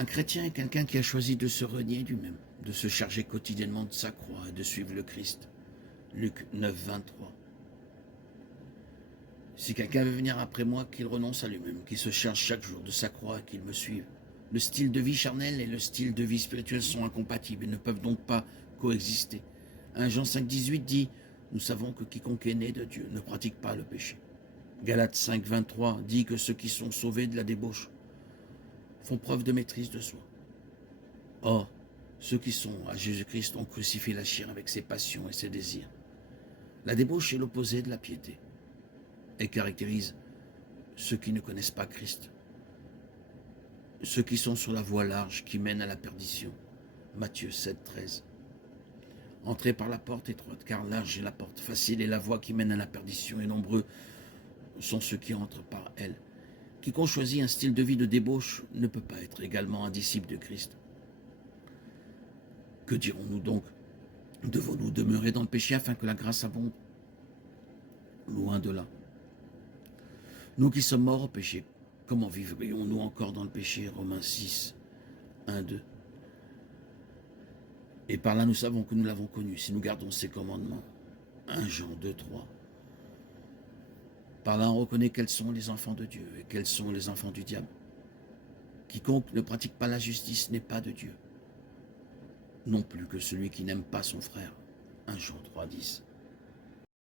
Un chrétien est quelqu'un qui a choisi de se renier lui-même, de se charger quotidiennement de sa croix et de suivre le Christ. Luc 9, 23. Si quelqu'un veut venir après moi, qu'il renonce à lui-même, qu'il se charge chaque jour de sa croix et qu'il me suive. Le style de vie charnel et le style de vie spirituel sont incompatibles et ne peuvent donc pas coexister. 1 Jean 5, 18 dit « Nous savons que quiconque est né de Dieu ne pratique pas le péché. » Galates 5, 23 dit que ceux qui sont sauvés de la débauche font preuve de maîtrise de soi. Or, ceux qui sont à Jésus-Christ ont crucifié la chair avec ses passions et ses désirs. La débauche est l'opposé de la piété et caractérise ceux qui ne connaissent pas Christ, ceux qui sont sur la voie large qui mène à la perdition. Matthieu 7, 13. Entrez par la porte étroite, car large est la porte, facile est la voie qui mène à la perdition, et nombreux sont ceux qui entrent par elle. Quiconque choisit un style de vie de débauche ne peut pas être également un disciple de Christ. Que dirons-nous donc? Devons-nous demeurer dans le péché afin que la grâce abonde? Loin de là. Nous qui sommes morts au péché, comment vivrions-nous encore dans le péché? Romains 6, 1, 2. Et par là nous savons que nous l'avons connu, si nous gardons ses commandements. 1 Jean 2, 3. Par là on reconnaît quels sont les enfants de Dieu et quels sont les enfants du diable. Quiconque ne pratique pas la justice n'est pas de Dieu, non plus que celui qui n'aime pas son frère. 1 Jean 3, 10.